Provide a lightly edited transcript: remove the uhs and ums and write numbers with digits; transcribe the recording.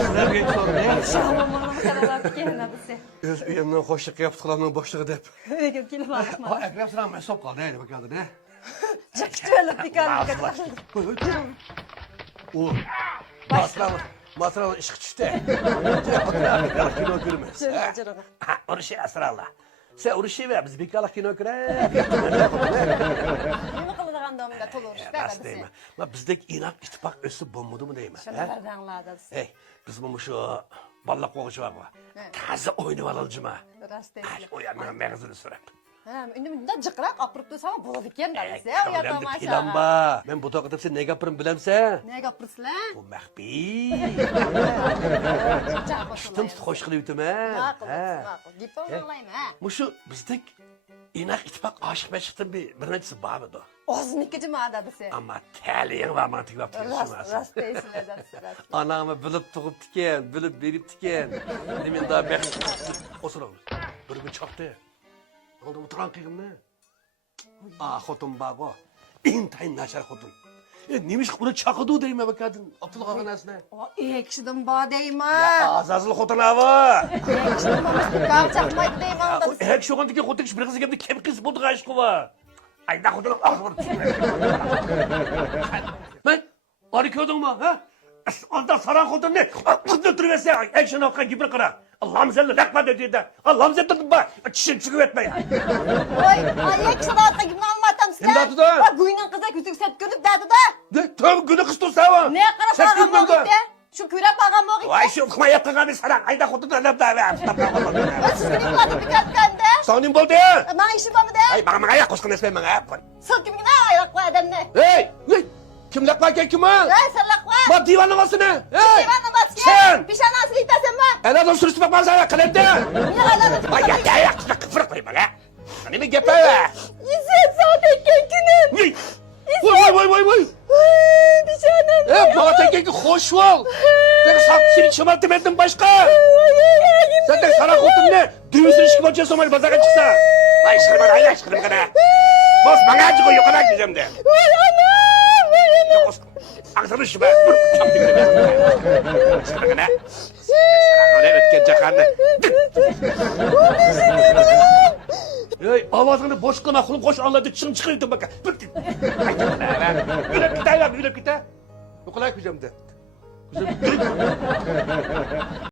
Sizlerge sorun ne? Şahmamamı karalar kendine bize. Öz uyumdan hoşluk yapıp kalanın boşluğu dep. Öyle gelip alma. Ha, Ekrem sana mesop kaldı. Hadi bakalım ne? Çıktı öyle bir karı. O. Masrafın ışık çıktı. Bikalık kino görmez. Onu şey asrarla. Sen onu şey ver, biz bikalık kino göre. Nima qiladigan domda to'lurish Nasıl deyim? Ma bizdeki inak ittifak ösü bombudu mu deyim? Şunlardan anladınız. Hey, biz bu şu ballak qo'g'ish var mı? Taze oynayıp alalcıma. Rost Ay, deysiz. o yandan mağazını sürüp. Ha, endi bunda jiqraq opirib tursam bo'ladi ekan deysiz. O ya Kavlemde tomosha. plan var. Ben bu toqatıp sen ne gapirim bilemsen? Ne gapirsizlar? Bu mahbi. Şıtım hoş kılıyorum ha. Ma'qul, ma'qul. Gapim anglayman ha. Muşu bizdek inak ittifak aşık meşikten bir neçesi var mıydı? O'ziniki jimoada desa. Ama taliyin var mı antik yaptı. Rost deysizlar deysiz. Anamı bilip tuğup tiken, bilip berip tiken. Demin daha ben osun oğlum. Bir gün çaktı. Oldu mu turan kıyım ne? Xotun bağı. İntayın naşar xotun. Neymiş bunu çakıdı deyme be kadın. Abdullah ağın asına. O ekşidim ba deyman. Azazlı xotun avı. Ekşidim ba gav çaqmaydı deyman da. Hek şu andaki xotun bir kızı geldi kem kız buldu aşkı var. Ay da xotun ağzını Ben arı kördün mü ha? Anda saran xotun ne? Kızını türvese ekşen akka gibi kıra. Allah'ım sen lakma dedi de. Allah'ım sen dedim bak. Çişin çıkıp etme ya. Oy, ay ekşidatga gimni almatam sizlar. Kim dadi da? Bak buyunun kızak yüzük set gülüp dadi da. Ne? Tövbe günü kız tutsava. Ne qarab bağam oğit Şu küre bağam oğit Vay şu kıma yakın saran. Ayda xotun da lep da ver. Siz gidip qadı bir katkanda. Sağın boldu. Bana işim var mı de? Ay bana ayak koşkun esme bana. Sıl kimine ayakla adamne. Hey! Hey! Kim lakma ki kim ha? Ay sallakla. Ma divanın olsun ha? Hey! Divanın basken. Sen! Bir şey nasıl itasen mi? En azından sürüsü bakmaz ya kalende. Niye kadar? Ay ya kıfır koyma la. Hani mi gepe be? İzzet saat ekken günüm. Vay! Vay! Bir şey anam. Bana tekin ki hoş ol. Ben saat seni çımarttım ettim başka. Sen de sana kutun ne? Düğüsünü işki bakacağız Somali pazara çıksa. Ay şırım bana ay şırım bana. Bas bana acıkı yukarı gideceğim de. Ay anam. Yok olsun. Ağzını şıma. Vur. Çam dibine be. Şırım bana. Sana öyle ötken cakarını. Hey, avazını boş kılma, kulum koş anladı, çın çıkıyordun baka. Gülüp git, gülüp git. Yok kolay kızım de. Kızım,